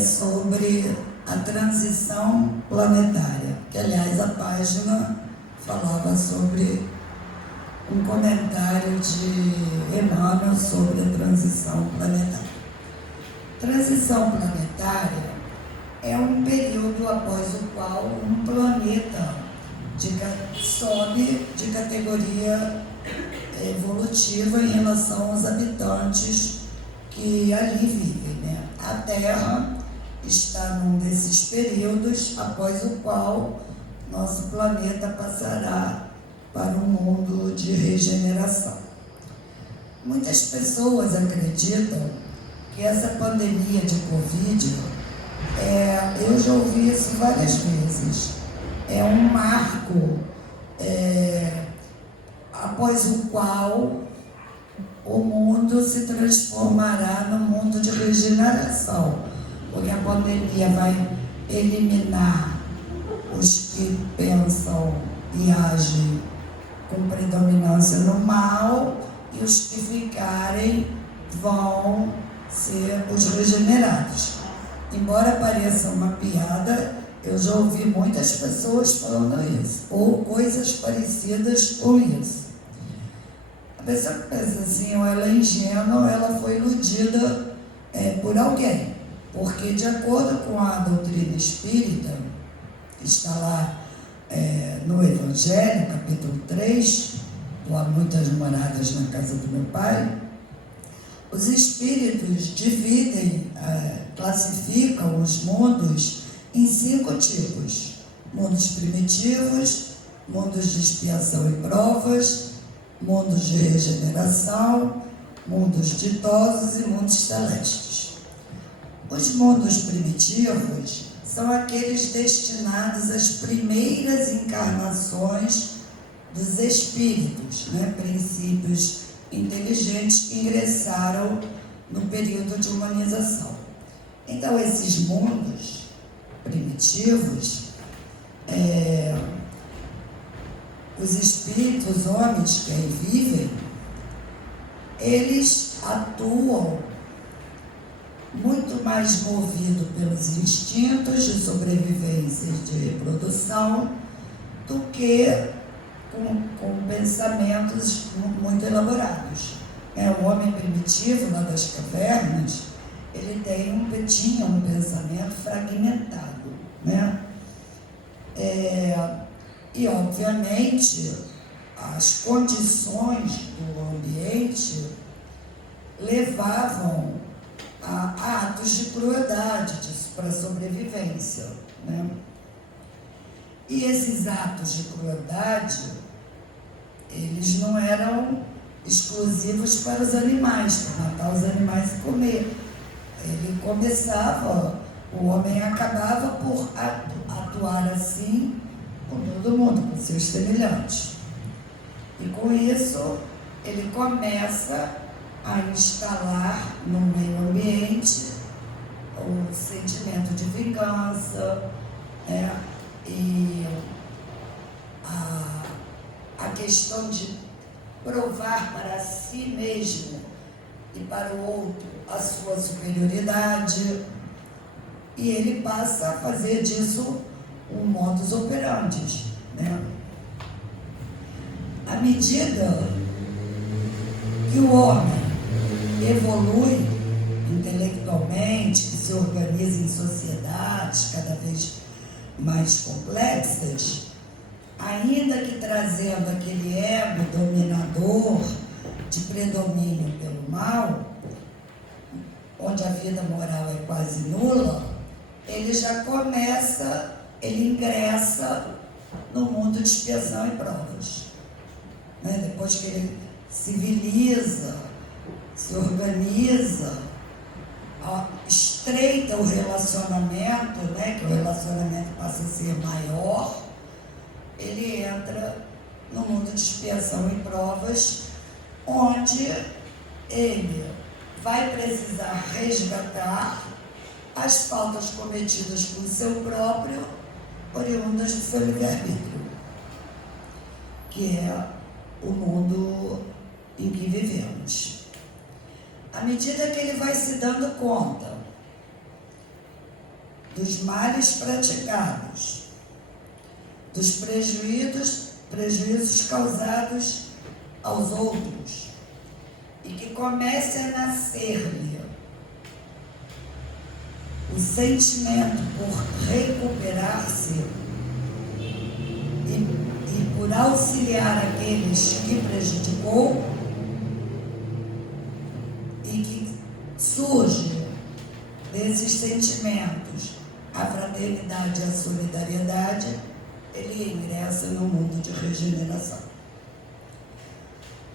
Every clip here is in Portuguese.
sobre a transição planetária, que aliás a página falava sobre um comentário de Emmanuel sobre a transição planetária. Transição planetária é um período após o qual um planeta sobe de categoria evolutiva em relação aos habitantes que ali vivem, né? A Terra está num desses períodos após o qual nosso planeta passará para um mundo de regeneração. Muitas pessoas acreditam que essa pandemia de Covid, eu já ouvi isso várias vezes, é um marco após o qual o mundo se transformará num mundo de regeneração, porque a pandemia vai eliminar os que pensam e agem com predominância no mal, e os que ficarem vão ser os regenerados. Embora pareça uma piada, eu já ouvi muitas pessoas falando isso, ou coisas parecidas com isso. A pessoa que pensa assim, ou ela é ingênua, ou ela foi iludida por alguém, porque de acordo com a doutrina espírita, que está lá no Evangelho, capítulo 3, do Há Muitas Moradas na Casa do Meu Pai, os espíritos dividem, classificam os mundos em 5 tipos: mundos primitivos, mundos de expiação e provas, mundos de regeneração, mundos ditosos e mundos celestes. Os mundos primitivos são aqueles destinados às primeiras encarnações dos espíritos, né? Princípios inteligentes que ingressaram no período de humanização. Então, esses mundos primitivos, os espíritos, os homens que aí vivem, eles atuam muito mais movidos pelos instintos de sobrevivência e de reprodução do que com pensamentos muito elaborados. O homem primitivo, lá das cavernas, ele tinha um pensamento fragmentado, né? E, obviamente, as condições do ambiente levavam a atos de crueldade para a sobrevivência, né? E esses atos de crueldade, eles não eram exclusivos para os animais, para matar os animais e comer. O homem acabava por atuar assim com todo mundo, com seus semelhantes. E com isso, ele começa a instalar no meio ambiente o sentimento de vingança, e a questão de provar para si mesmo e para o outro a sua superioridade, e ele passa a fazer disso um modus operandi, né? À medida que o homem evolui intelectualmente, que se organiza em sociedades cada vez mais complexas, ainda que trazendo aquele ego dominador de predomínio pelo mal, onde a vida moral é quase nula, ele ingressa no mundo de expiação e provas, né? Depois que ele civiliza, se organiza, estreita o relacionamento, né? Que o relacionamento passa a ser maior, ele entra no mundo de expiação e provas, onde ele vai precisar resgatar as faltas cometidas por seu próprio, oriundas do seu livre-arbítrio, que é o mundo em que vivemos. À medida que ele vai se dando conta dos males praticados, dos prejuízos causados aos outros, e que comece a nascer-lhe o sentimento por recuperar-se e por auxiliar aqueles que prejudicou, e que surge desses sentimentos a fraternidade e a solidariedade, ele ingressa no mundo de regeneração.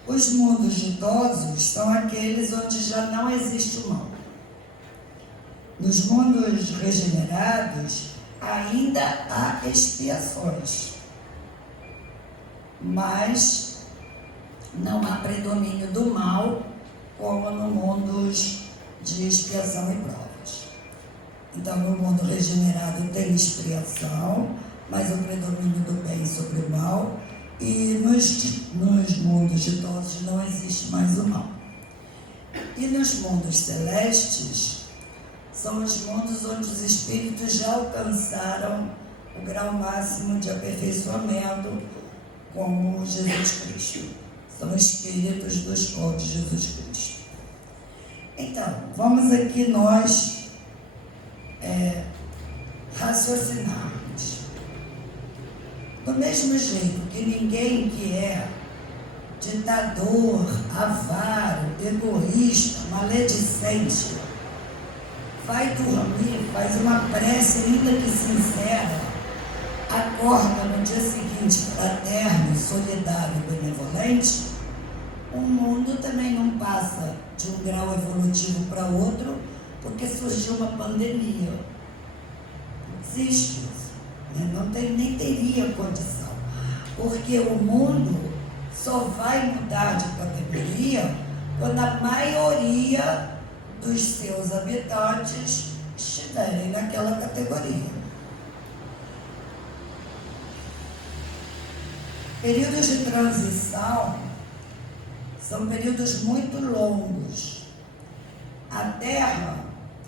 Os mundos ditosos são aqueles onde já não existe o mal. Nos mundos regenerados ainda há expiações, mas não há predomínio do mal como no mundos de expiação e provas. Então, no mundo regenerado tem expiação, mas o predomínio do bem sobre o mal, e nos mundos ditosos não existe mais o mal. E nos mundos celestes são os mundos onde os espíritos já alcançaram o grau máximo de aperfeiçoamento, como Jesus Cristo. São espíritos dos quais Jesus Cristo. Então, vamos aqui nós raciocinarmos. Do mesmo jeito que ninguém que é ditador, avaro, egoísta, maledicente, vai dormir, faz uma prece ainda que sincera, acorda no dia seguinte fraterno, solidário e benevolente, o mundo também não passa de um grau evolutivo para outro porque surgiu uma pandemia. Não existe isso, né? Nem teria condição, porque o mundo só vai mudar de categoria quando a maioria dos seus habitantes estiverem naquela categoria. Períodos de transição são períodos muito longos. A Terra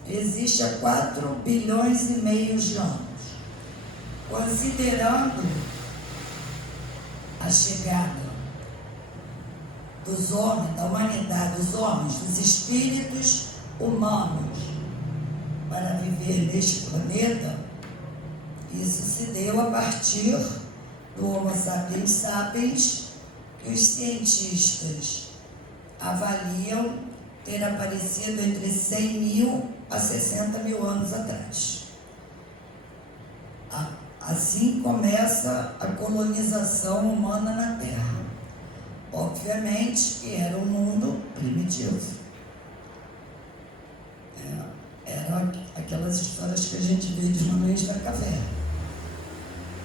existe há 4 bilhões e meio de anos. Considerando a chegada dos homens, da humanidade, dos homens, dos espíritos humanos para viver neste planeta, isso se deu a partir do Homo sapiens sapiens, que os cientistas avaliam ter aparecido entre 100 mil a 60 mil anos atrás. Assim começa a colonização humana na Terra. Obviamente que era um mundo primitivo. Eram aquelas histórias que a gente vê dos Manuéis da Caverna.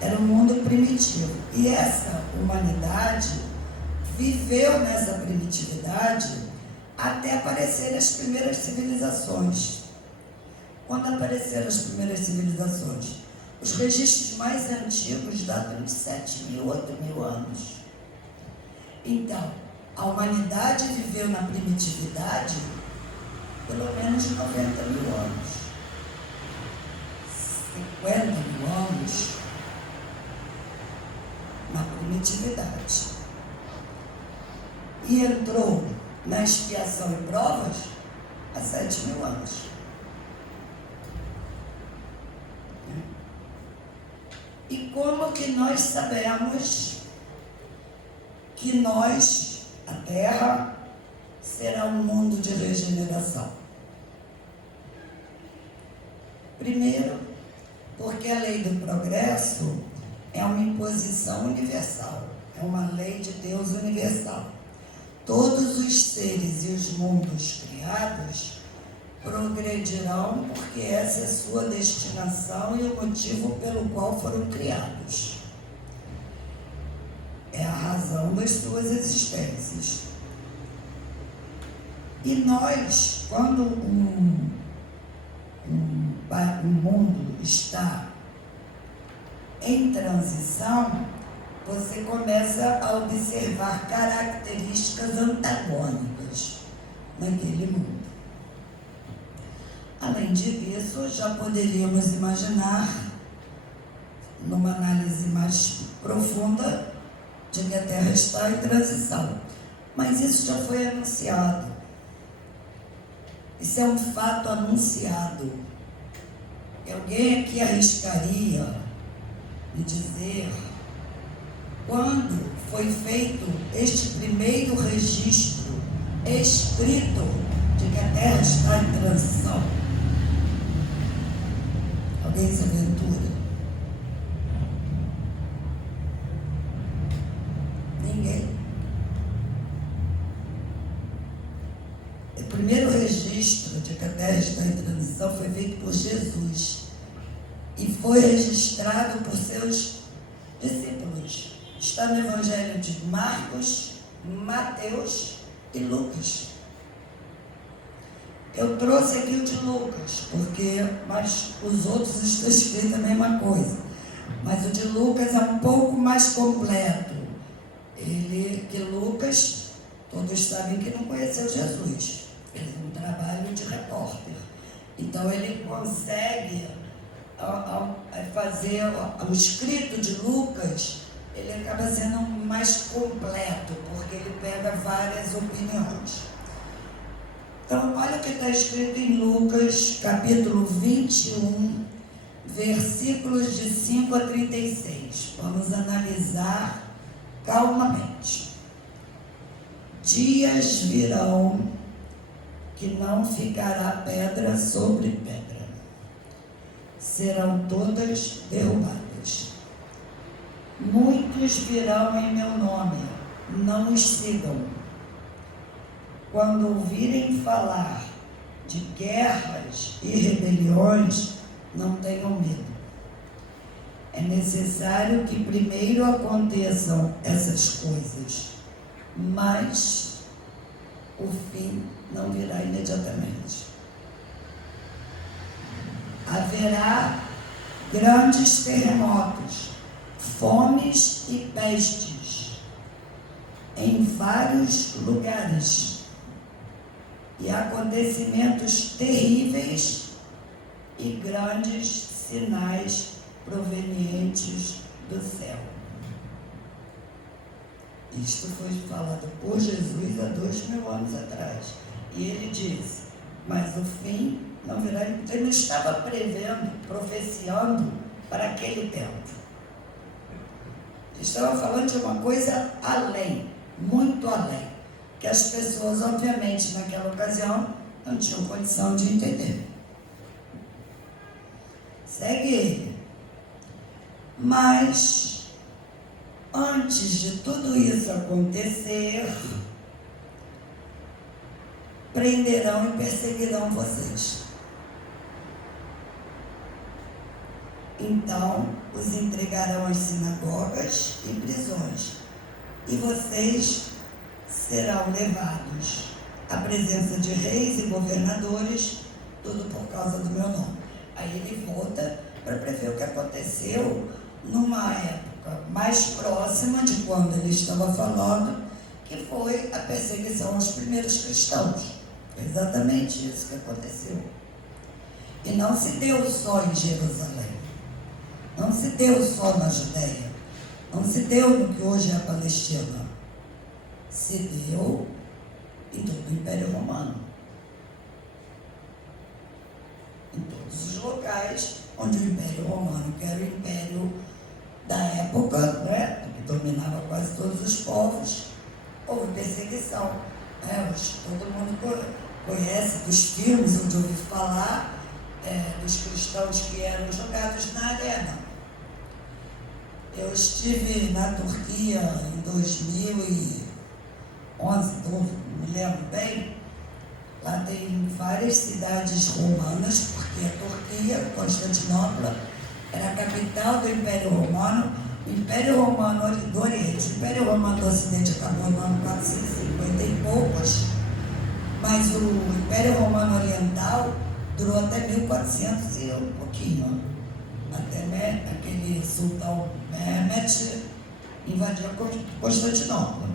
Era um mundo primitivo. E essa humanidade viveu nessa primitividade até aparecerem as primeiras civilizações. Quando apareceram as primeiras civilizações? Os registros mais antigos datam de 7 mil, 8 mil anos. Então, a humanidade viveu na primitividade pelo menos 90 mil anos. 50 mil anos na primitividade. E entrou na expiação e provas há 7 mil anos. E como que nós sabemos que nós, a Terra, será um mundo de regeneração? Primeiro, porque a lei do progresso é uma imposição universal, é uma lei de Deus universal. Todos os seres e os mundos criados progredirão porque essa é sua destinação e o motivo pelo qual foram criados. É a razão das suas existências. E nós, quando um mundo está em transição, você começa a observar características antagônicas naquele mundo. Além além disso, já poderíamos imaginar, numa análise mais profunda, de que a Terra está em transição. Mas isso já foi anunciado. Isso é um fato anunciado. Alguém aqui arriscaria me dizer quando foi feito este primeiro registro escrito de que a Terra está em transição? Alguém se aventura? Ninguém? O primeiro registro de que a Terra está em transição foi feito por Jesus e foi registrado por seus discípulos. Está no Evangelho de Marcos, Mateus e Lucas. Eu trouxe aqui o de Lucas, mas os outros estão escritos a mesma coisa. Mas o de Lucas é um pouco mais completo. Que Lucas, todos sabem que não conheceu Jesus. Fez um trabalho de repórter. Então ele consegue fazer o escrito de Lucas, ele acaba sendo mais completo, porque ele pega várias opiniões. Então, olha o que está escrito em Lucas, capítulo 21, versículos de 5 a 36. Vamos analisar calmamente. Dias virão que não ficará pedra sobre pedra. Serão todas derrubadas. Muitos virão em meu nome, não os sigam. Quando ouvirem falar de guerras e rebeliões, não tenham medo. É necessário que primeiro aconteçam essas coisas, mas o fim não virá imediatamente. Haverá grandes terremotos, fomes e pestes em vários lugares e acontecimentos terríveis e grandes sinais provenientes do céu. Isto foi falado por Jesus há 2000 anos atrás. E ele disse, mas o fim não virá. Ele não estava prevendo, profeciando para aquele tempo. Ele estava falando de uma coisa além, muito além, que as pessoas, obviamente, naquela ocasião, não tinham condição de entender. Segue ele. Mas, antes de tudo isso acontecer, prenderão e perseguirão vocês. Então, os entregarão às sinagogas e prisões, e vocês serão levados à presença de reis e governadores, tudo por causa do meu nome. Aí ele volta para prever o que aconteceu numa época mais próxima de quando ele estava falando, que foi a perseguição aos primeiros cristãos. Exatamente isso que aconteceu. E não se deu só em Jerusalém, não se deu só na Judéia, não se deu no que hoje é a Palestina, se deu em todo o Império Romano, em todos os locais onde o Império Romano, que era o império da época, né, que dominava quase todos os povos, houve perseguição. Todo mundo conhece dos filmes onde ouviu falar dos cristãos que eram jogados na arena. Eu estive na Turquia em 2011, não me lembro bem. Lá tem várias cidades romanas, porque a Turquia, Constantinopla, era a capital do Império Romano. O Império Romano do Oriente, o Império Romano do Ocidente acabou no ano 450 e poucos, mas o Império Romano Oriental durou até 1400 e um pouquinho, até aquele sultão Mehmet invadiu Constantinopla.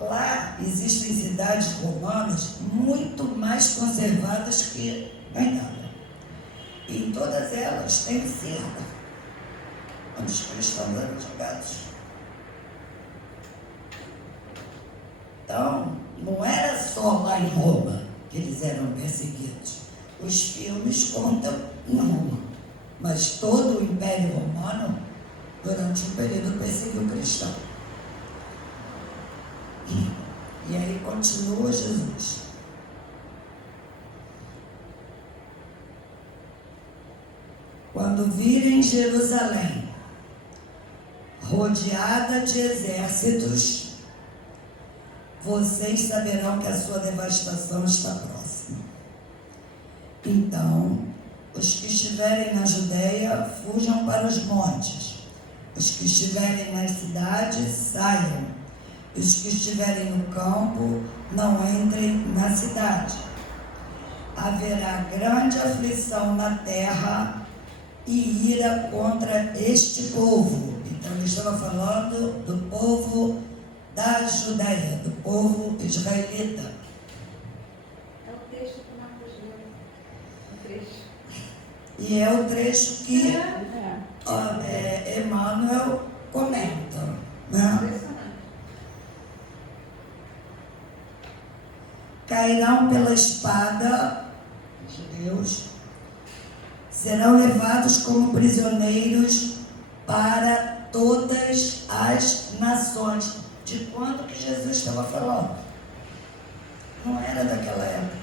Lá existem cidades romanas muito mais conservadas que a Itália. E em todas elas tem cerca, onde os cristãos eram jogados. Então, não era só lá em Roma que eles eram perseguidos. Os filmes contam em Roma, mas todo o Império Romano, durante um período, perseguiu o cristão. E aí continua Jesus. Quando virem Jerusalém rodeada de exércitos, vocês saberão que a sua devastação está próxima. Então, os que estiverem na Judeia, fujam para os montes. Os que estiverem nas cidades, saiam. Os que estiverem no campo, não entrem na cidade. Haverá grande aflição na terra e ira contra este povo. Então, ele estava falando do povo da Judeia, do povo israelita. É o texto que o Marcos leu. O trecho. E é o trecho que Emmanuel comenta, né? Cairão pela espada, judeus, serão levados como prisioneiros para todas as nações. De quando que Jesus estava falando? Não era daquela época.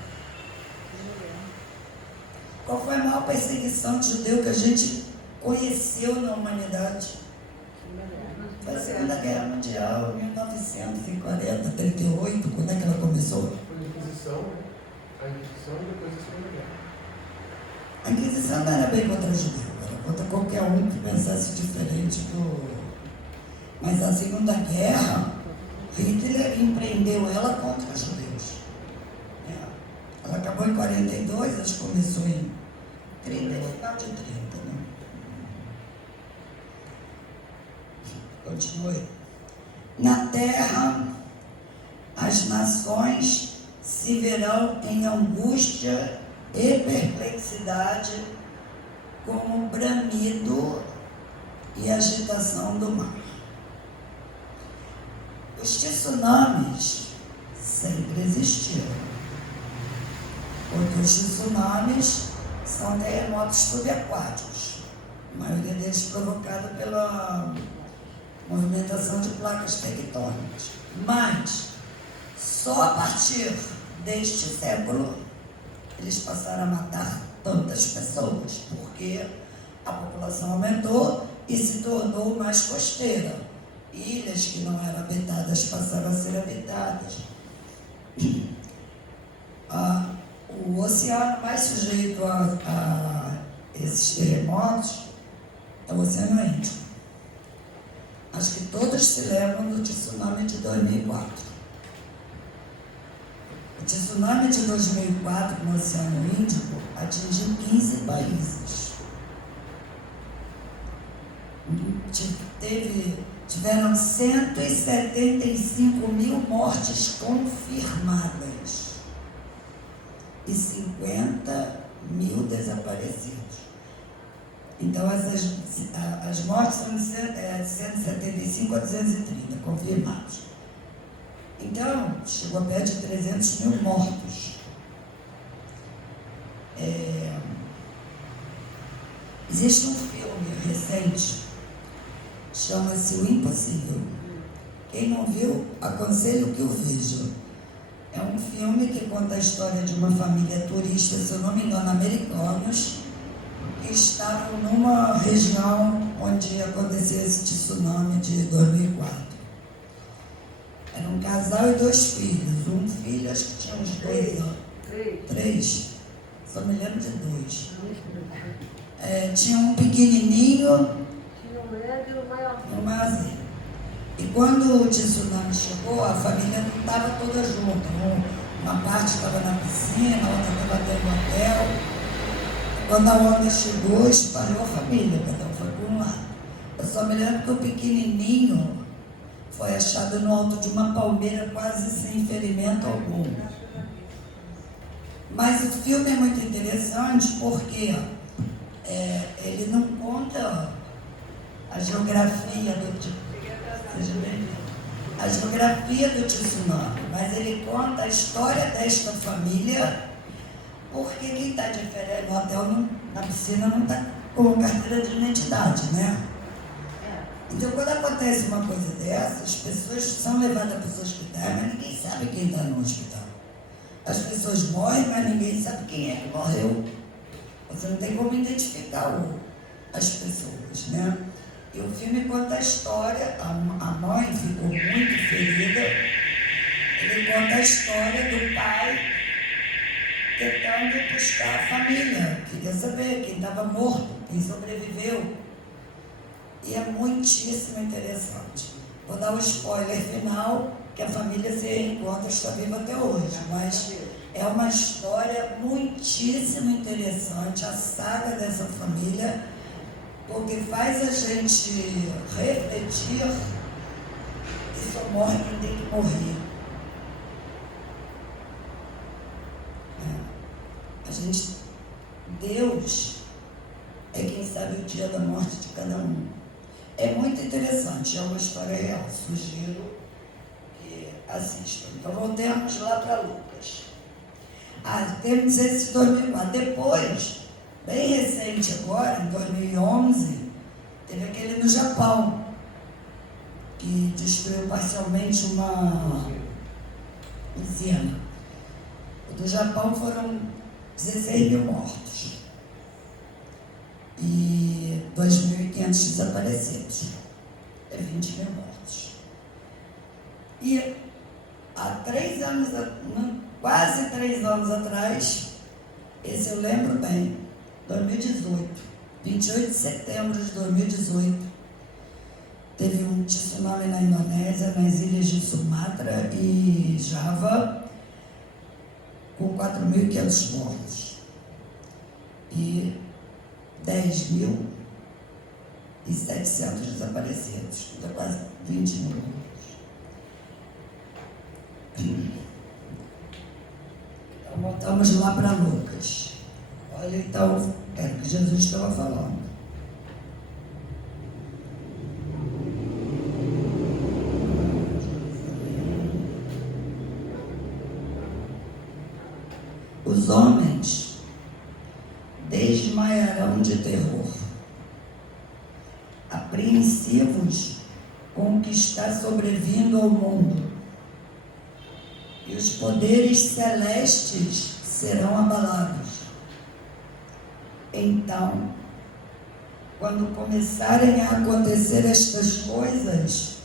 Qual foi a maior perseguição de judeu que a gente conheceu na humanidade? Foi a Segunda Guerra Mundial, 1940, 38, quando é que ela começou? A Inquisição e depois a Segunda Guerra. A Inquisição não era bem contra judeu, era contra qualquer um que pensasse diferente do... Mas a Segunda Guerra, Hitler empreendeu ela contra os judeus. Ela acabou em 42, acho que começou em 30, final de 30, né? Continue. Na terra, as nações se verão em angústia e perplexidade, como bramido e agitação do mar. Os tsunamis sempre existiram, porque os tsunamis são terremotos subaquáticos, a maioria deles provocados pela movimentação de placas tectônicas. Mas só a partir deste século eles passaram a matar tantas pessoas, porque a população aumentou e se tornou mais costeira. Ilhas que não eram habitadas passaram a ser habitadas. O oceano mais sujeito a esses terremotos é o Oceano Índico. Acho que todos se lembram do tsunami de 2004. O tsunami de 2004 no Oceano Índico atingiu 15 países. Tiveram 175 mil mortes confirmadas e 50 mil desaparecidos. Então, as mortes são de 175 a 230 confirmados. Então, chegou a perto de 300 mil mortos. Existe um filme recente, chama-se O Impossível. Quem não viu, aconselho que o veja. É um filme que conta a história de uma família turista, se eu não me engano, americanos, que estavam numa região onde aconteceu esse tsunami de 2004. Era um casal e 2 filhos. Um filho, acho que tinha uns 2 anos. 3. Só me lembro de 2. Tinha um pequenininho e um maiorzinho. E quando o tsunami chegou, a família não estava toda junta. Uma parte estava na piscina, a outra estava dentro do hotel. Quando a onda chegou, espalhou a família, cada um foi para um lado. Eu só me lembro que o pequenininho Foi achado no alto de uma palmeira, quase sem ferimento algum. Acho que eu já vi. Mas o filme é muito interessante porque ele não conta a geografia do seja bem-vindo. A geografia do tsunami, mas ele conta a história desta família, porque quem está de férias no hotel, na piscina, não está com carteira de identidade, né? Então, quando acontece uma coisa dessa, as pessoas são levadas para os hospitais, mas ninguém sabe quem está no hospital. As pessoas morrem, mas ninguém sabe quem é que morreu. Você não tem como identificar as pessoas, né? E o filme conta a história, a mãe ficou muito ferida. Ele conta a história do pai tentando buscar a família. Queria saber quem estava morto, quem sobreviveu. E é muitíssimo interessante. Vou dar um spoiler final, que a família se reencontra, está viva até hoje. Mas é uma história muitíssimo interessante, a saga dessa família, porque faz a gente refletir que só morre quem tem que morrer. Deus é quem sabe o dia da morte de cada um. É muito interessante, é uma história real. Sugiro que assistam. Então voltemos lá para Lucas. Temos esse 2004. Depois, bem recente agora, em 2011, teve aquele no Japão, que destruiu parcialmente uma usina. O do Japão foram 16 mil mortos e 2.500 desaparecidos. É 20 mil mortos. E há 3 anos, quase 3 anos atrás, esse eu lembro bem, 2018, 28 de setembro de 2018, teve um tsunami na Indonésia, nas ilhas de Sumatra e Java, com 4.500 mortos e 10.700 desaparecidos, então quase 20 mil mortos. Então voltamos lá para Lucas. Olha, então, é o que Jesus estava falando. Os homens desmaiarão de terror, apreensivos com o que está sobrevindo ao mundo, e os poderes celestes serão abalados. Então, quando começarem a acontecer estas coisas,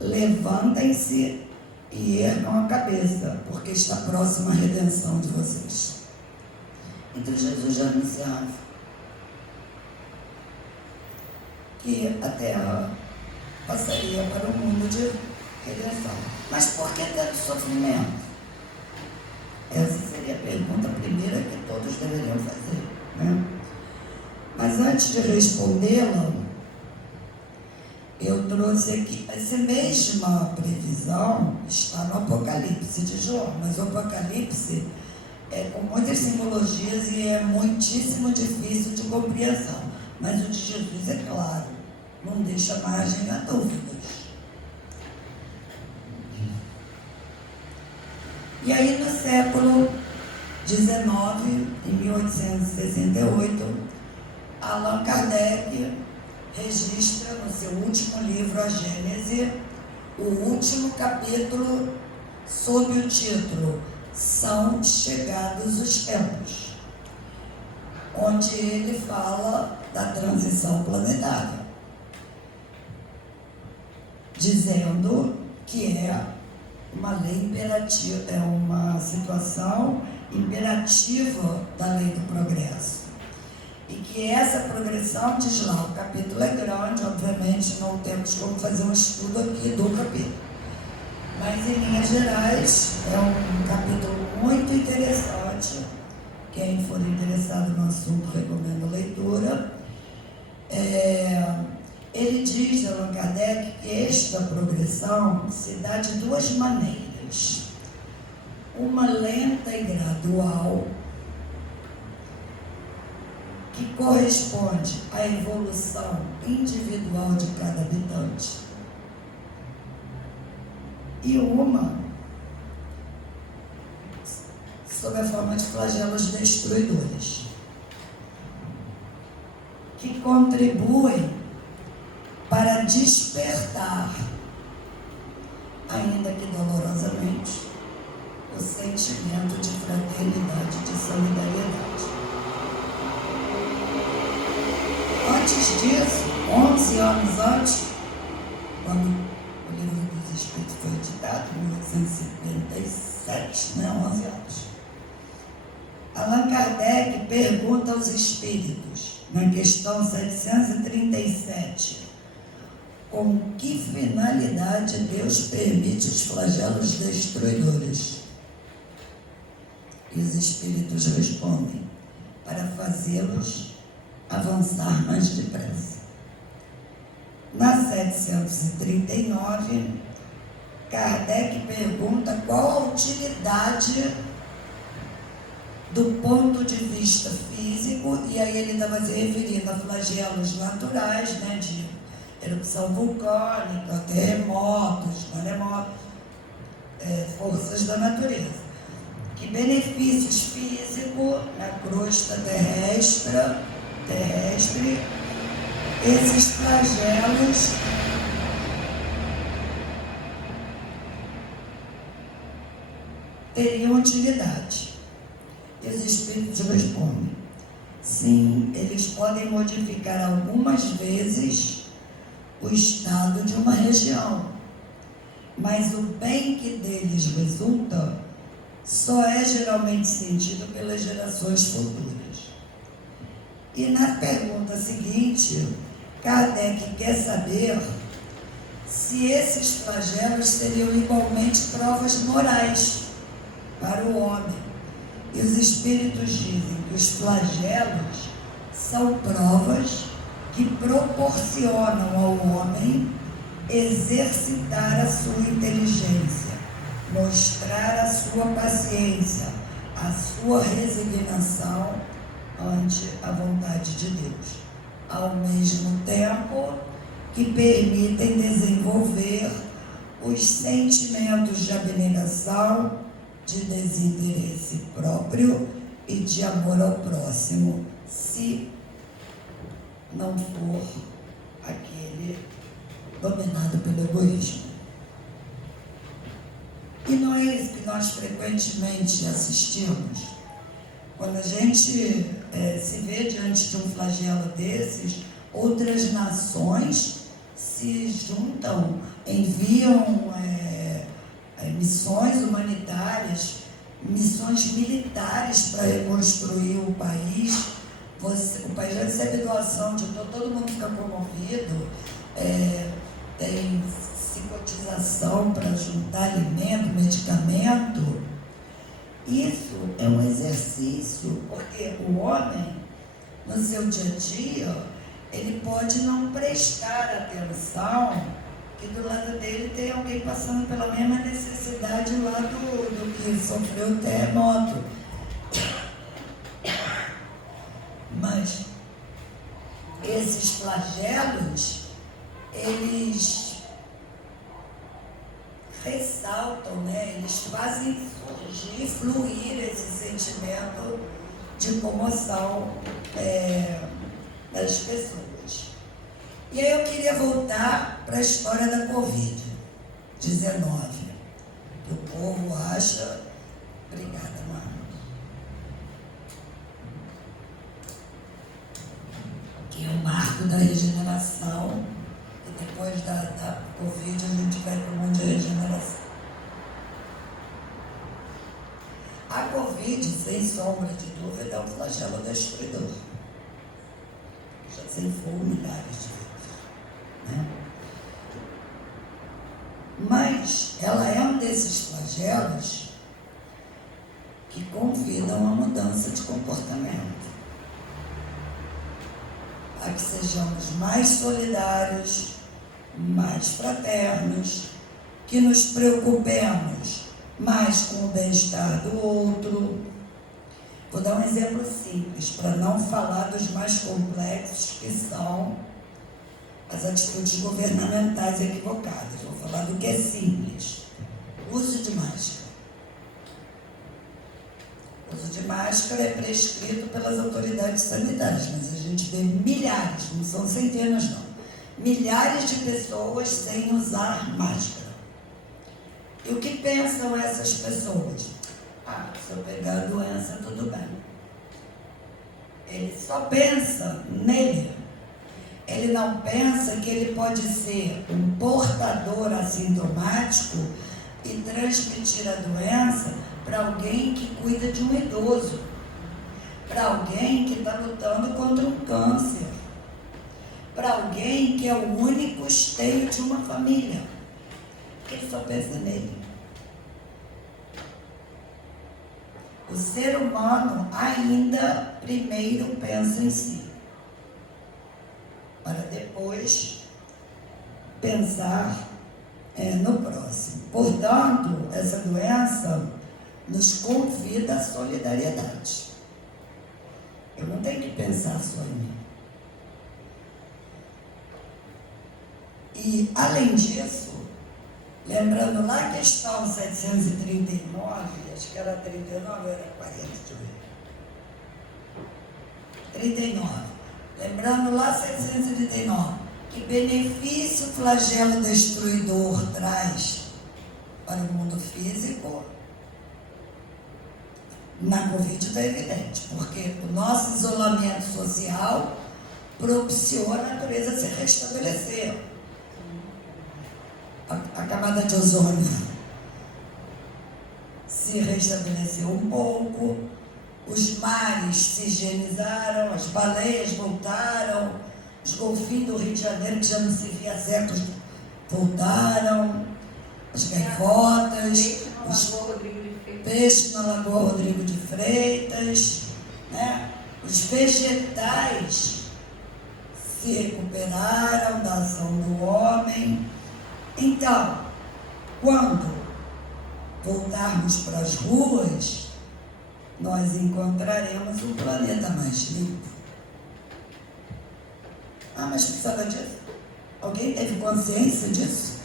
levantem-se e ergam a cabeça, porque está próxima a redenção de vocês. Então Jesus já anunciava que a terra passaria para um mundo de redenção. Mas por que tanto sofrimento? Essa seria a pergunta primeira que todos deveriam fazer, né? Mas antes de respondê-la, eu trouxe aqui, essa mesma previsão está no Apocalipse de João, mas o Apocalipse é com muitas simbologias e é muitíssimo difícil de compreensão. Mas o de Jesus é claro, não deixa margem a dúvidas. E aí no século XIX, em 1868, Allan Kardec registra no seu último livro, a Gênese, o último capítulo sob o título São Chegados os Tempos, onde ele fala da transição planetária, dizendo que é uma lei imperativa, é uma situação imperativa da lei do progresso. E que essa progressão, diz lá, o capítulo é grande, obviamente não temos como fazer um estudo aqui do capítulo. Mas em linhas gerais, é um capítulo muito interessante. Quem for interessado no assunto, recomendo a leitura. Ele diz, Allan Kardec, que esta progressão se dá de duas maneiras. Uma lenta e gradual, que corresponde à evolução individual de cada habitante, e uma sob a forma de flagelos destruidores, que contribuem para despertar, ainda que dolorosamente, o sentimento de fraternidade, de solidariedade. Antes disso, 11 anos antes, quando o Livro dos Espíritos foi editado, em 1857, 11 anos, Allan Kardec pergunta aos espíritos, na questão 737, com que finalidade Deus permite os flagelos destruidores? E os espíritos respondem, para fazê-los avançar mais depressa. Na 739, Kardec pergunta qual a utilidade do ponto de vista físico, e aí ele estava se referindo a flagelos naturais, de erupção vulcânica, terremotos, maremotos, forças da natureza. Que benefícios físicos na crosta terrestre esses flagelos teriam utilidade? E os espíritos respondem, sim, eles podem modificar algumas vezes o estado de uma região, mas o bem que deles resulta só é geralmente sentido pelas gerações futuras. E na pergunta seguinte, Kardec quer saber se esses flagelos seriam igualmente provas morais para o homem. E os espíritos dizem que os flagelos são provas que proporcionam ao homem exercitar a sua inteligência, mostrar a sua paciência, a sua resignação ante a vontade de Deus, ao mesmo tempo que permitem desenvolver os sentimentos de abnegação, de desinteresse próprio e de amor ao próximo, se não for aquele dominado pelo egoísmo. E não é isso que nós frequentemente assistimos? Quando a gente se vê diante de um flagelo desses, outras nações se juntam, enviam missões humanitárias, missões militares para reconstruir o país. O país recebe doação de todo mundo fica comovido, tem cotização para juntar alimento, medicamento. Isso é um exercício, porque o homem, no seu dia a dia, ele pode não prestar atenção que do lado dele tem alguém passando pela mesma necessidade lá do que sofreu o terremoto. Mas esses flagelos, eles ressaltam, eles fazem surgir, fluir esse sentimento de comoção das pessoas. E aí eu queria voltar para a história da Covid-19, que o povo acha... Obrigada, mano. Que é o marco da regeneração, e depois da Covid a gente vai para o mundo de regeneração. A Covid, sem sombra de dúvida, é um flagelo destruidor. Já ceifou milhares de vidas. Mas ela é um desses flagelos que convidam a mudança de comportamento. a que sejamos mais solidários, mais fraternos, que nos preocupemos mais com o bem-estar do outro. Vou dar um exemplo simples, para não falar dos mais complexos, que são as atitudes governamentais equivocadas. Vou falar do que é simples. Uso de máscara. O uso de máscara é prescrito pelas autoridades sanitárias, mas a gente vê milhares, não são centenas não, milhares de pessoas sem usar máscara. E o que pensam essas pessoas? Ah, se eu pegar a doença, tudo bem. Ele só pensa nele. Ele não pensa que ele pode ser um portador assintomático e transmitir a doença para alguém que cuida de um idoso, para alguém que está lutando contra um câncer, para alguém que é o único esteio de uma família. Ele só pensa nele. O ser humano ainda primeiro pensa em si, para depois pensar no próximo. Portanto, essa doença nos convida à solidariedade. Eu não tenho que pensar só em mim. E, além disso, lembrando lá a questão 739, acho que era 39 ou era 40, deixa eu ver. 39. Lembrando lá 739, que benefício o flagelo destruidor traz para o mundo físico. Na Covid está evidente, porque o nosso isolamento social propiciou a natureza se restabelecer. A camada de ozônio se restabeleceu um pouco, os mares se higienizaram, as baleias voltaram, os golfinhos do Rio de Janeiro, que já não se via certos, voltaram, as gaivotas, os peixes na Lagoa Rodrigo de Freitas, né? Os vegetais se recuperaram da ação do homem. Então, quando voltarmos para as ruas, nós encontraremos um planeta mais limpo. Ah, mas precisava disso? Alguém teve consciência disso?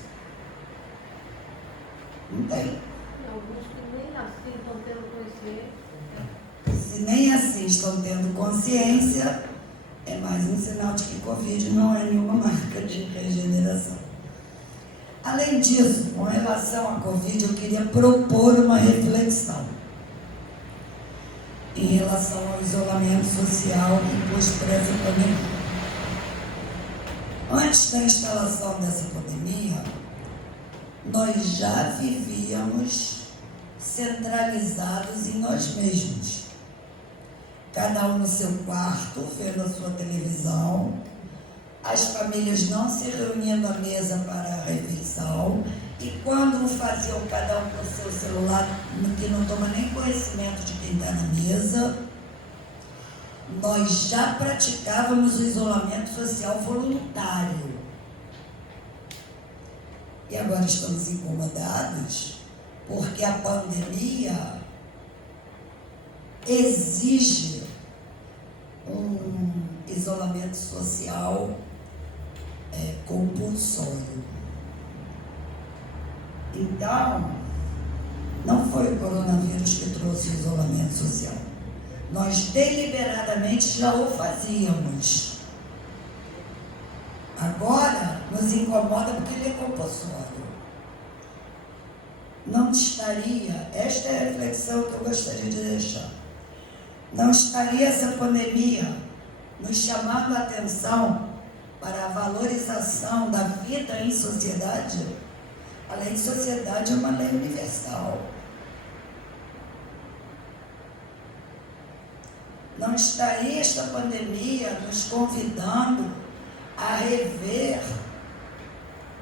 Não tem. Alguns que nem assim estão tendo consciência. Se nem assim estão tendo consciência, é mais um sinal de que Covid não é nenhuma marca de regeneração. Além disso, com relação à Covid, eu queria propor uma reflexão em relação ao isolamento social imposto por essa pandemia. Antes da instalação dessa pandemia, nós já vivíamos centralizados em nós mesmos. Cada um no seu quarto, vendo a sua televisão, as famílias não se reunindo à mesa para a refeição, e quando faziam cada um com o seu celular, que não toma nem conhecimento de quem está na mesa, nós já praticávamos o isolamento social voluntário. E agora estamos incomodados porque a pandemia exige um isolamento social compulsório. Então, não foi o coronavírus que trouxe o isolamento social. Nós deliberadamente já o fazíamos. Agora nos incomoda porque ele é compulsório. Não estaria, esta é a reflexão que eu gostaria de deixar, não estaria essa pandemia nos chamando a atenção para a valorização da vida em sociedade? A lei de sociedade é uma lei universal. Não estaria esta pandemia nos convidando a rever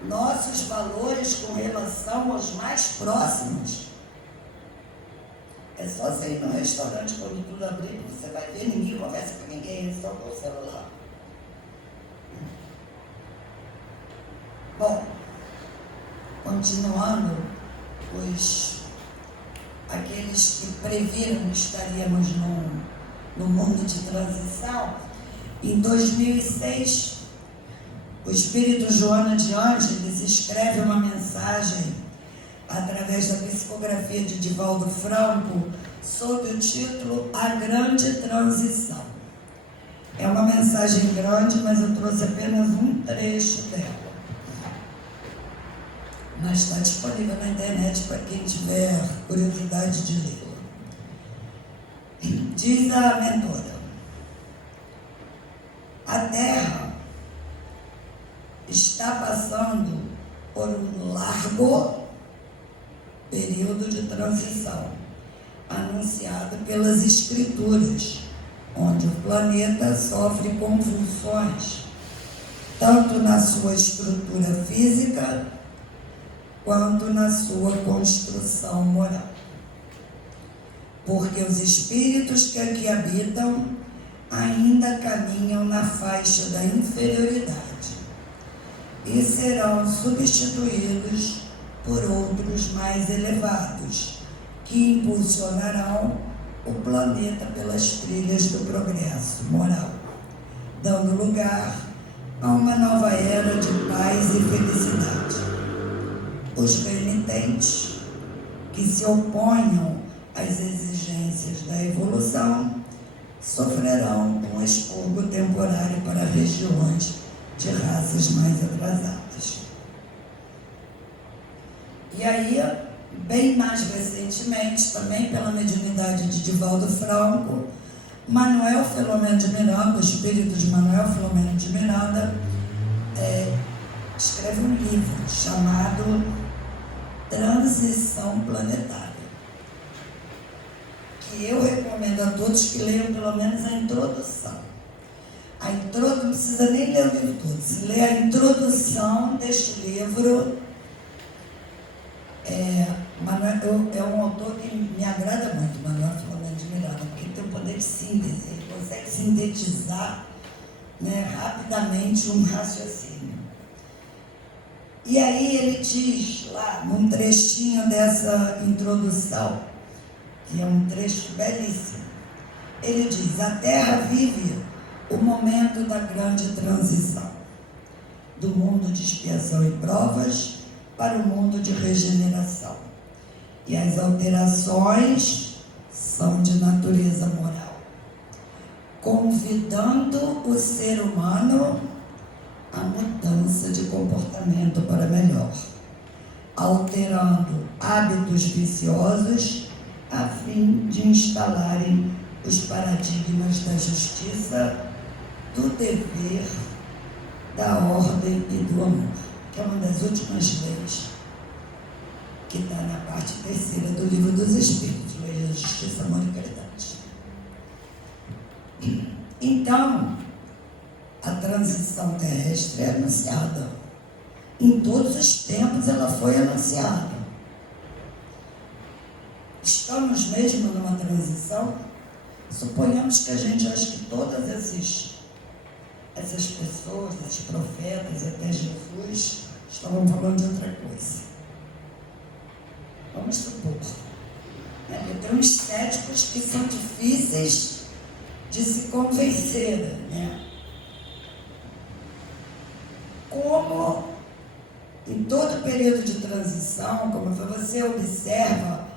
nossos valores com relação aos mais próximos? É só você ir no restaurante quando tudo abrir, você vai ver, ninguém conversa com ninguém, é só com o celular. Bom, continuando, aqueles que previram que estaríamos no mundo de transição, em 2006, o Espírito Joana de Ângeles escreve uma mensagem através da psicografia de Divaldo Franco sob o título A Grande Transição. É uma mensagem grande, mas eu trouxe apenas um trecho dela. Mas está disponível na internet para quem tiver curiosidade de lê-la. Diz a mentora: a Terra está passando por um largo período de transição, anunciado pelas Escrituras, onde o planeta sofre convulsões, tanto na sua estrutura física, quanto na sua construção moral. Porque os espíritos que aqui habitam ainda caminham na faixa da inferioridade e serão substituídos por outros mais elevados, que impulsionarão o planeta pelas trilhas do progresso moral, dando lugar a uma nova era de paz e felicidade. Os renitentes, que se oponham às exigências da evolução, sofrerão um expurgo temporário para regiões de raças mais atrasadas. E aí, bem mais recentemente, também pela mediunidade de Divaldo Franco, Manuel Filomeno de Miranda, o espírito de Manuel Filomeno de Miranda, escreve um livro chamado Transição Planetária, que eu recomendo a todos que leiam pelo menos a introdução. Não precisa nem ler o livro todo. Se ler a introdução deste livro, é um autor que me agrada muito, Manuel Filomeno de Miranda, porque ele tem o poder de síntese, ele consegue sintetizar, rapidamente um raciocínio. E aí ele diz lá, num trechinho dessa introdução, que é um trecho belíssimo, ele diz: a Terra vive o momento da grande transição, do mundo de expiação e provas para o mundo de regeneração. E as alterações são de natureza moral, convidando o ser humano à mudança de comportamento para melhor, alterando hábitos viciosos a fim de instalarem os paradigmas da justiça, do dever, da ordem e do amor, que é uma das últimas leis que está na parte terceira do Livro dos Espíritos, Lei da Justiça, Amor e Caridade. Então, a transição terrestre é anunciada. Em todos os tempos ela foi anunciada. Estamos mesmo numa transição? Suponhamos que a gente acha que todas essas pessoas, esses profetas, até Jesus, estavam falando de outra coisa. Vamos supor. Tem uns céticos que são difíceis de se convencer, Como em todo período de transição, como você observa,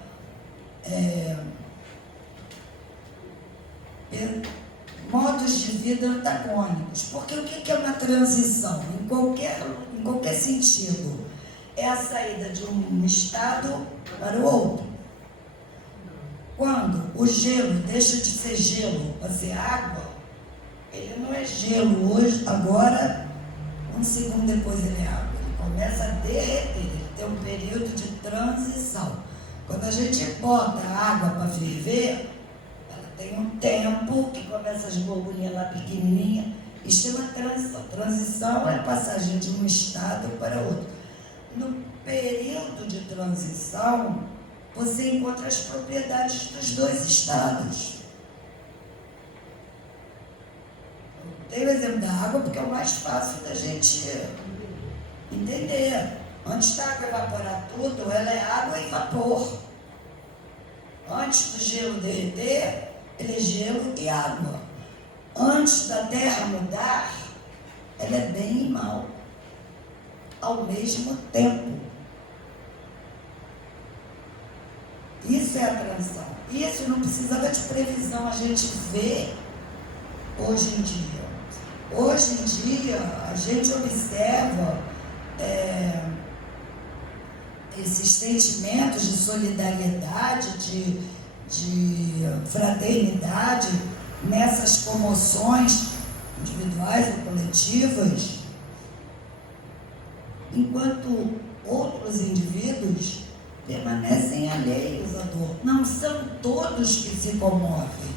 modos de vida antagônicos. Porque o que é uma transição? Em qualquer sentido, é a saída de um estado para o outro. Quando o gelo deixa de ser gelo para ser água, ele não é gelo hoje, agora, um segundo depois ele é água. Ele começa a derreter, ele tem um período de transição. Quando a gente bota a água para ferver, tem um tempo que começa as borbulhinhas lá pequenininhas. Isso é uma transição. Transição é a passagem de um estado para outro. No período de transição, você encontra as propriedades dos dois estados. Tem o exemplo da água, porque é o mais fácil da gente entender. Antes da água evaporar tudo, ela é água e vapor. Antes do gelo derreter, ele é gelo e água. Antes da terra mudar, ela é bem e mal, ao mesmo tempo. Isso é a transição. Isso não precisava de previsão, a gente vê hoje em dia. Hoje em dia, a gente observa esses sentimentos de solidariedade, de fraternidade, nessas comoções individuais ou coletivas, enquanto outros indivíduos permanecem alheios à dor. Não são todos que se comovem.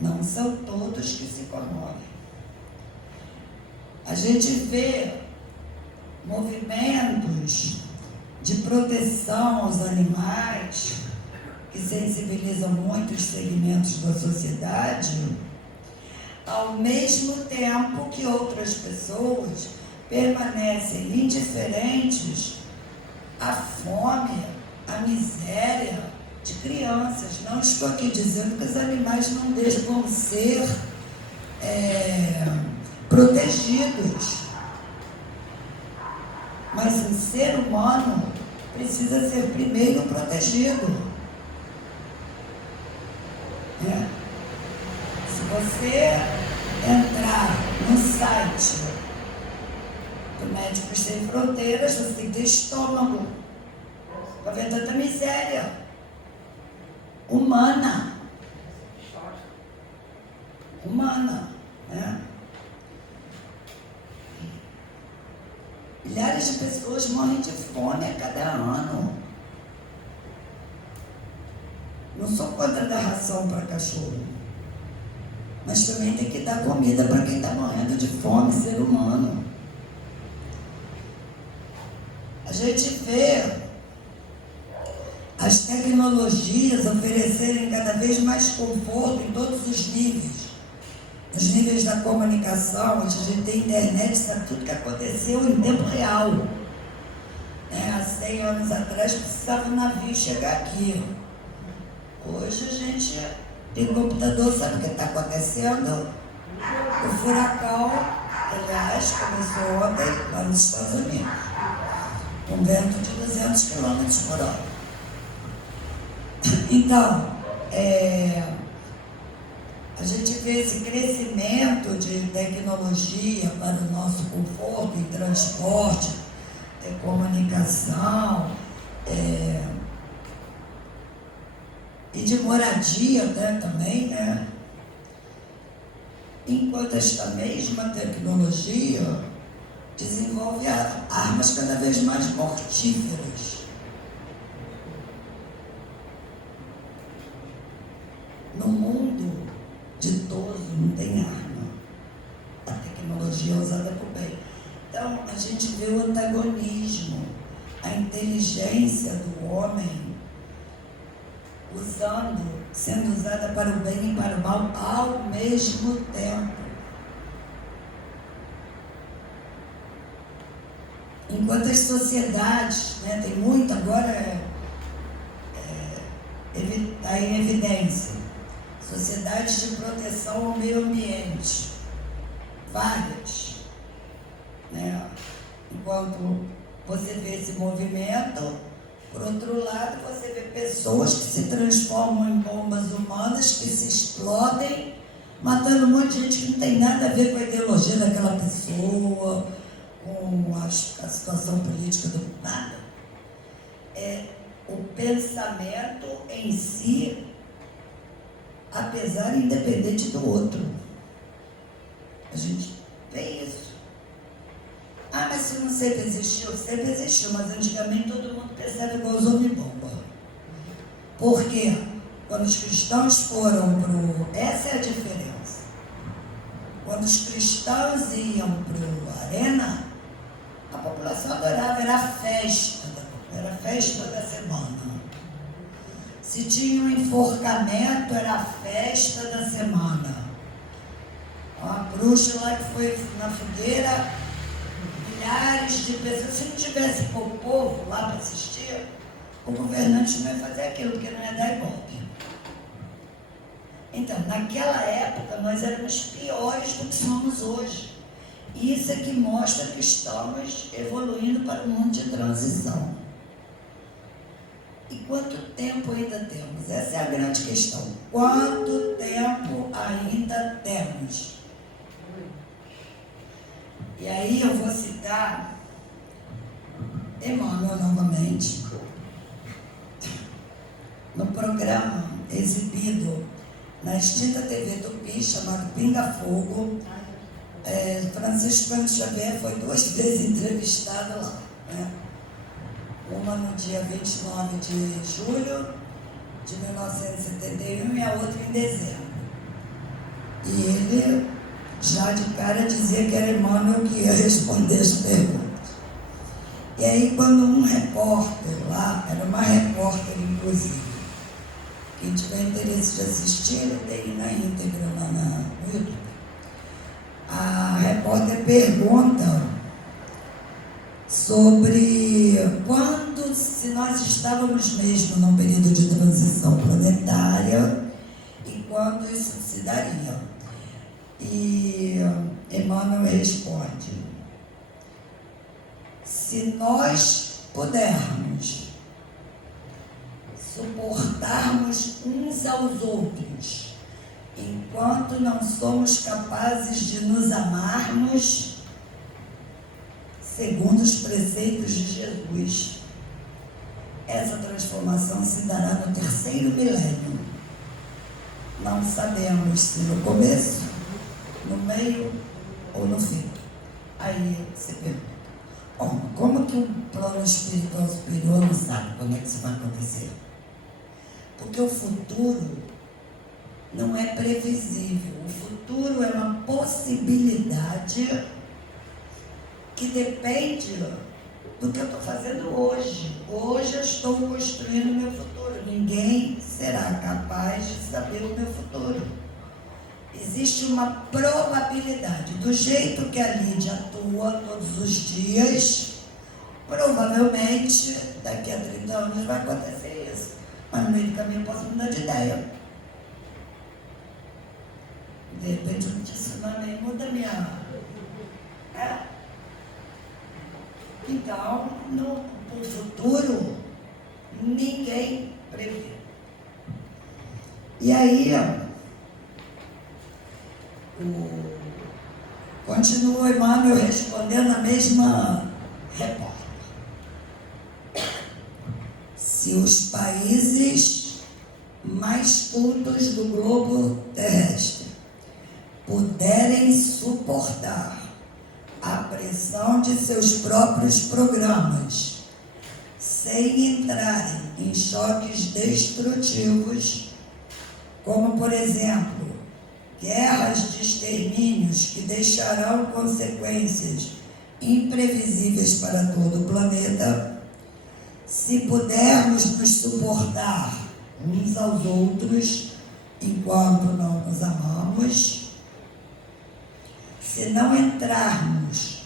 Não são todos que se comovem. A gente vê movimentos de proteção aos animais que sensibilizam muito os segmentos da sociedade, ao mesmo tempo que outras pessoas permanecem indiferentes à fome, à miséria de crianças. Não estou aqui dizendo que os animais não devam ser protegidos, mas o ser humano precisa ser primeiro protegido. Se você entrar no site do Médicos Sem Fronteiras, você tem que ter estômago para ver tanta miséria humana. Milhares de pessoas morrem de fome a cada ano. Não sou contra dar ração para cachorro, mas também tem que dar comida para quem está morrendo de fome, ser humano. A gente vê as tecnologias oferecerem cada vez mais conforto em todos os níveis. Nos níveis da comunicação, a gente tem internet, sabe tudo que aconteceu em tempo real. Há 100 anos atrás precisava um navio chegar aqui. Hoje a gente tem computador, sabe o que está acontecendo? O furacão, aliás, começou ontem lá nos Estados Unidos, com vento de 200 km por hora. Então, a gente vê esse crescimento de tecnologia para o nosso conforto em transporte, comunicação, e de moradia, né, também, né? Enquanto esta mesma tecnologia desenvolve armas cada vez mais mortíferas. No mundo ditoso não tem arma. A tecnologia é usada por bem. Então, a gente vê o antagonismo, a inteligência do homem sendo usada para o bem e para o mal ao mesmo tempo. Enquanto as sociedades, né, tem muito agora, está em evidência, sociedades de proteção ao meio ambiente, várias, né? Enquanto você vê esse movimento, por outro lado, você vê pessoas que se transformam em bombas humanas, que se explodem, matando um monte de gente que não tem nada a ver com a ideologia daquela pessoa, com a situação política do nada. O pensamento em si, apesar independente do outro. A gente vê isso. Mas se não sempre existiu, mas antigamente todo mundo pensava igual os homem-bomba. Por quê? Quando os cristãos foram essa é a diferença. Quando os cristãos iam para a arena, a população adorava, era a festa da semana. Se tinha um enforcamento, era a festa da semana. Uma bruxa lá que foi na fogueira, milhares de pessoas. Se não tivesse o povo lá para assistir, o governante não ia fazer aquilo, porque não ia dar golpe. Então, naquela época, nós éramos piores do que somos hoje. Isso é que mostra que estamos evoluindo para um mundo de transição. E quanto tempo ainda temos? Essa é a grande questão. Quanto tempo ainda temos? E aí eu vou citar Emmanuel novamente, no programa exibido na extinta TV Tupi, chamado Pinga Fogo. Francisco Cândido Xavier foi 2 vezes entrevistado lá, né? Uma no dia 29 de julho de 1971 e a outra em dezembro. E ele já de cara dizia que era Emmanuel que ia responder as perguntas. E aí quando um repórter lá, era uma repórter inclusive, quem tiver interesse de assistir, ele tem na íntegra lá no YouTube. A repórter pergunta sobre quando, se nós estávamos mesmo num período de transição planetária e quando isso se daria. E Emmanuel responde: se nós pudermos suportarmos uns aos outros enquanto não somos capazes de nos amarmos, segundo os preceitos de Jesus, essa transformação se dará no 3º milênio. Não sabemos se no começo, no meio ou no fim. Aí você pergunta, como que o plano espiritual superior não sabe como é que isso vai acontecer? Porque o futuro não é previsível. O futuro é uma possibilidade que depende do que eu estou fazendo hoje. Hoje eu estou construindo o meu futuro. Ninguém será capaz de saber o meu futuro. Existe uma probabilidade. Do jeito que a Lídia atua todos os dias, provavelmente daqui a 30 anos vai acontecer isso. Mas no meio do caminho eu posso mudar de ideia. De repente o tsunami muda minha... Então, no futuro, ninguém prevê. E aí, continua Emmanuel respondendo a mesma repórter. Se os países mais cultos do globo terrestre puderem suportar a pressão de seus próprios programas, sem entrarem em choques destrutivos, como, por exemplo, guerras de extermínios que deixarão consequências imprevisíveis para todo o planeta, se pudermos nos suportar uns aos outros enquanto não nos amamos, se não entrarmos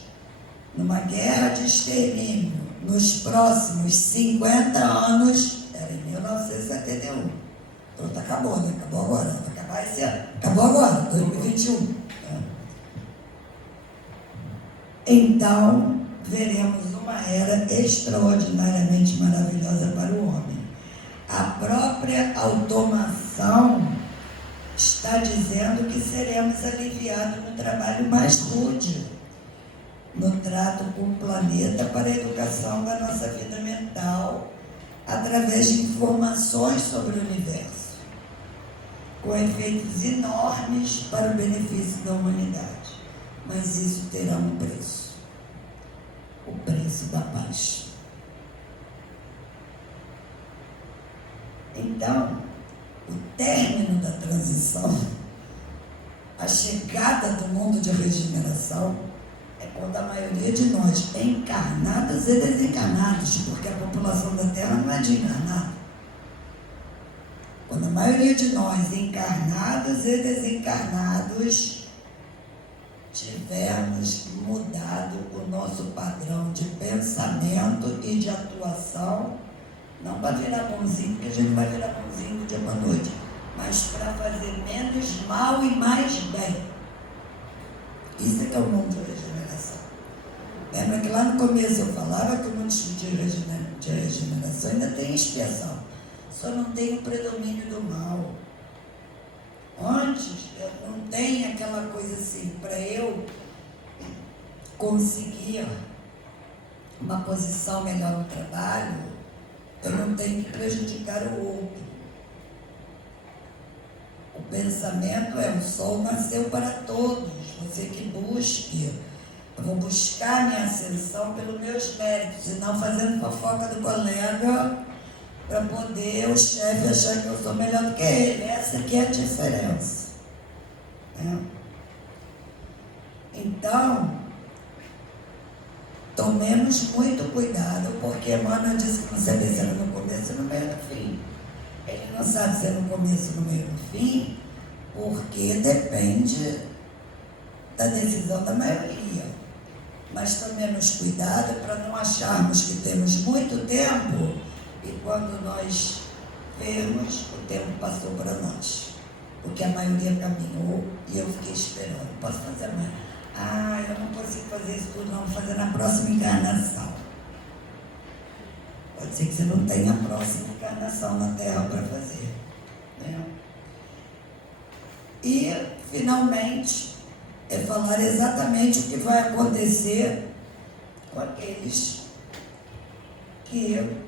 numa guerra de extermínio nos próximos 50 anos, era em 1971, pronto, acabou, né? Acabou agora, vai acabar esse ano, acabou agora, 2021. Né? Então, veremos uma era extraordinariamente maravilhosa para o homem. A própria automação está dizendo que seremos aliviados no trabalho mais rude, no trato com o planeta para a educação da nossa vida mental, através de informações sobre o universo, com efeitos enormes para o benefício da humanidade. Mas isso terá um preço, o preço da paz. Então, o término da transição, a chegada do mundo de regeneração, é quando a maioria de nós, encarnados e desencarnados, porque a população da Terra não é de encarnado, quando a maioria de nós, encarnados e desencarnados, tivermos mudado o nosso padrão de pensamento e de atuação, não para virar bonzinho, porque a gente vai virar bonzinho do dia para a noite, mas para fazer menos mal e mais bem. Isso é que é o mundo de regeneração. Lembra que lá no começo eu falava que o mundo de regeneração ainda tem expiação, só não tem o predomínio do mal. Antes, eu não tenho aquela coisa assim, para eu conseguir uma posição melhor no trabalho, eu não tenho que prejudicar o outro. O pensamento é: o sol nasceu para todos, você que busque. Eu vou buscar minha ascensão pelos meus méritos, e não fazendo fofoca do colega para poder o chefe achar que eu sou melhor do que ele. Essa aqui é a diferença. Então, tomemos muito cuidado, porque Emmanuel disse que não sabe se era no começo ou no meio do fim. Ele não sabe se é no começo ou no meio do fim, porque depende da decisão da maioria. Mas tomemos cuidado para não acharmos que temos muito tempo e quando nós vemos, o tempo passou para nós. Porque a maioria caminhou e eu fiquei esperando. Posso fazer amanhã? Eu não consigo fazer isso tudo, não. Vou fazer na próxima encarnação. Pode ser que você não tenha a próxima encarnação na Terra para fazer. E, finalmente, é falar exatamente o que vai acontecer com aqueles que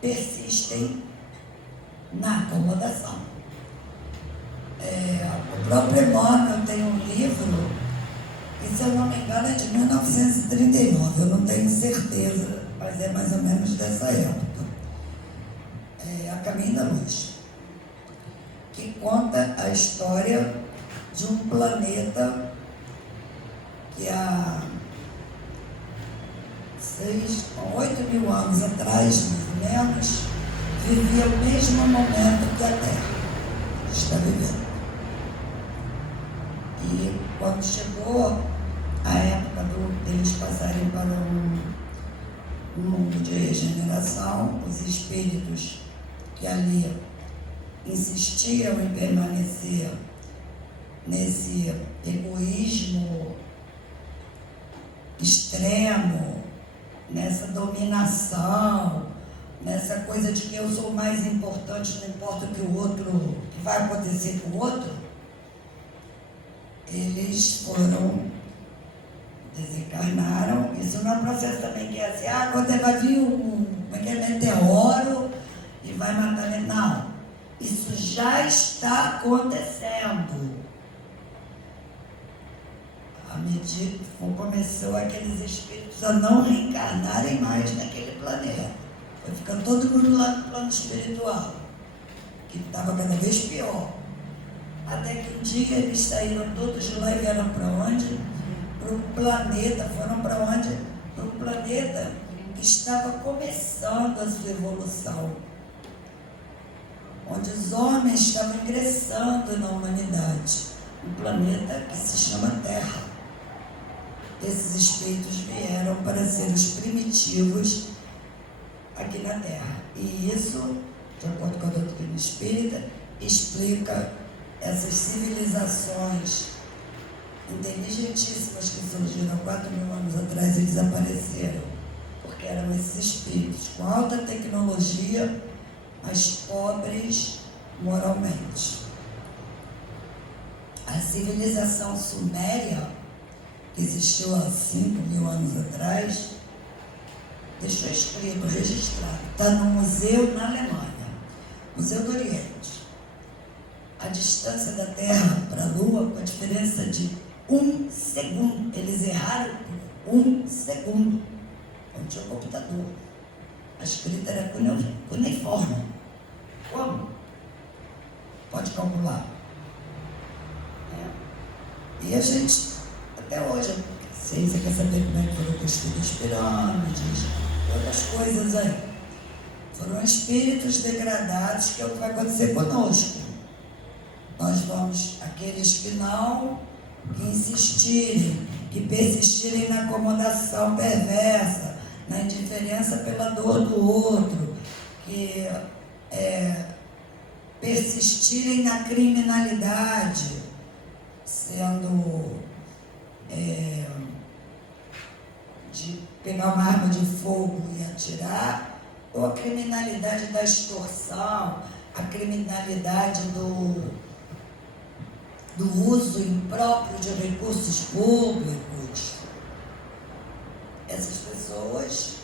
persistem na acomodação. O próprio Emmanuel tem um livro, que, se eu não me engano, é de 1939, eu não tenho certeza, mas é mais ou menos dessa época. A Caminho da Luz, que conta a história de um planeta que há 8 mil anos atrás, mais ou menos, vivia o mesmo momento que a Terra está vivendo. E quando chegou a época deles passarem para um mundo de regeneração, os espíritos que ali insistiam em permanecer nesse egoísmo extremo, nessa dominação, nessa coisa de que eu sou mais importante, não importa o que o outro, o que vai acontecer com o outro, eles desencarnaram. Isso não é um processo também que é assim, quando vai vir um meteoro e vai matar ele. Não, isso já está acontecendo. À medida que começou aqueles espíritos a não reencarnarem mais naquele planeta, foi ficando todo mundo lá no plano espiritual, que estava cada vez pior. Até que um dia eles saíram todos de lá e vieram para onde? Para o planeta. Foram para onde? Para um planeta que estava começando a sua evolução, onde os homens estavam ingressando na humanidade. Um planeta que se chama Terra. Esses espíritos vieram para ser os primitivos aqui na Terra. E isso, de acordo com a doutrina espírita, explica essas civilizações inteligentíssimas que surgiram há 4 mil anos atrás e desapareceram, porque eram esses espíritos com alta tecnologia, mas pobres moralmente. A civilização suméria, que existiu há 5 mil anos atrás, deixou escrito, registrado, está no museu na Alemanha, Museu do Oriente. A distância da Terra para a Lua, com a diferença de 1 segundo. Eles erraram por 1 segundo. Não tinha computador. A escrita era cuneiforme. Como? Pode calcular. E a gente, até hoje, a ciência quer saber como é que foram construídas as pirâmides, outras coisas aí. Foram espíritos degradados, que é o que vai acontecer conosco. Nós vamos, aqueles que não que insistirem, que persistirem na acomodação perversa, na indiferença pela dor do outro, que persistirem na criminalidade, sendo de pegar uma arma de fogo e atirar, ou a criminalidade da extorsão, a criminalidade do uso impróprio de recursos públicos. Essas pessoas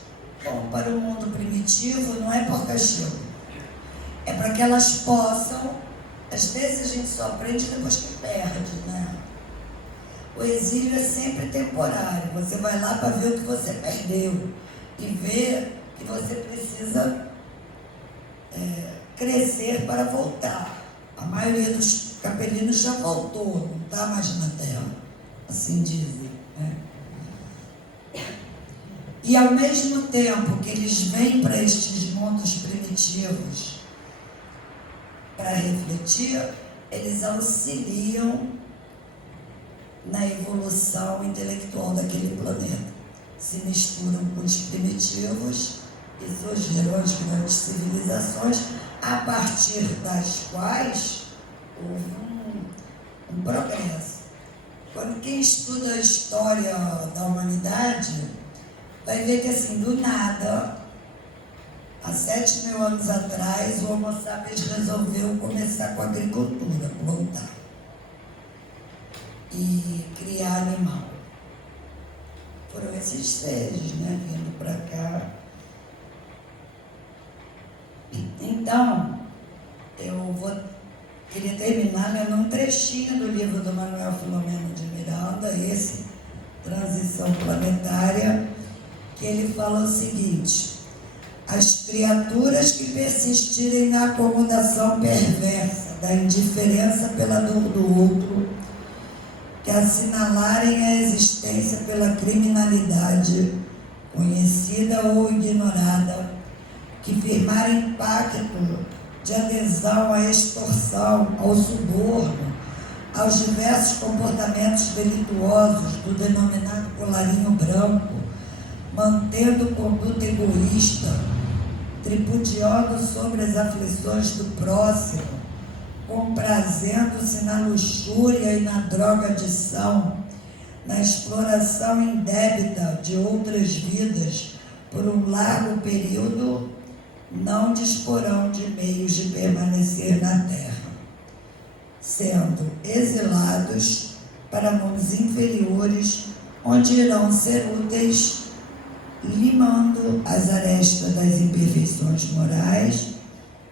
vão para o mundo primitivo, não é por castigo, é para que elas possam, às vezes a gente só aprende depois que perde, né? O exílio é sempre temporário, você vai lá para ver o que você perdeu e ver que você precisa crescer para voltar. A maioria dos capelinos já voltou, não está mais na terra, assim dizem, né? E ao mesmo tempo que eles vêm para estes mundos primitivos para refletir, eles auxiliam na evolução intelectual daquele planeta. Se misturam com os primitivos e surgiram as grandes civilizações, a partir das quais houve um progresso. Quando quem estuda a história da humanidade vai ver que, assim, do nada, há 7.000 anos atrás, o Homo sapiens resolveu começar com a agricultura, plantar e criar animal. Foram esses seres, né, vindo para cá. Então, queria terminar lendo um trechinho do livro do Manuel Filomeno de Miranda, esse, Transição Planetária, que ele fala o seguinte: as criaturas que persistirem na acomodação perversa, da indiferença pela dor do outro, que assinalarem a existência pela criminalidade, conhecida ou ignorada, que firmarem pacto de adesão à extorsão, ao suborno, aos diversos comportamentos delituosos do denominado colarinho branco, mantendo conduta egoísta, tripudiando sobre as aflições do próximo, comprazendo-se na luxúria e na drogadição, na exploração indébita de outras vidas por um largo período, não disporão de meios de permanecer na terra, sendo exilados para mundos inferiores, onde irão ser úteis, limando as arestas das imperfeições morais,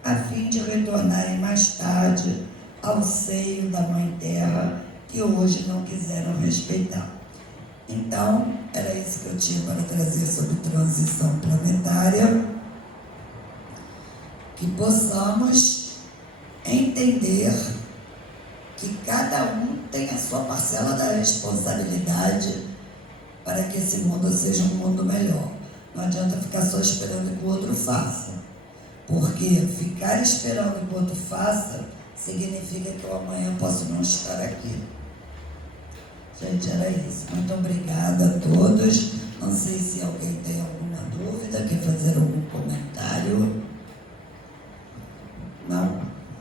a fim de retornarem mais tarde ao seio da Mãe Terra, que hoje não quiseram respeitar. Então, era isso que eu tinha para trazer sobre transição planetária, que possamos entender que cada um tem a sua parcela da responsabilidade para que esse mundo seja um mundo melhor. Não adianta ficar só esperando que o outro faça, porque ficar esperando que o outro faça significa que eu amanhã posso não estar aqui. Gente, era isso. Muito obrigada a todos. Não sei se alguém tem alguma dúvida, quer fazer algum comentário.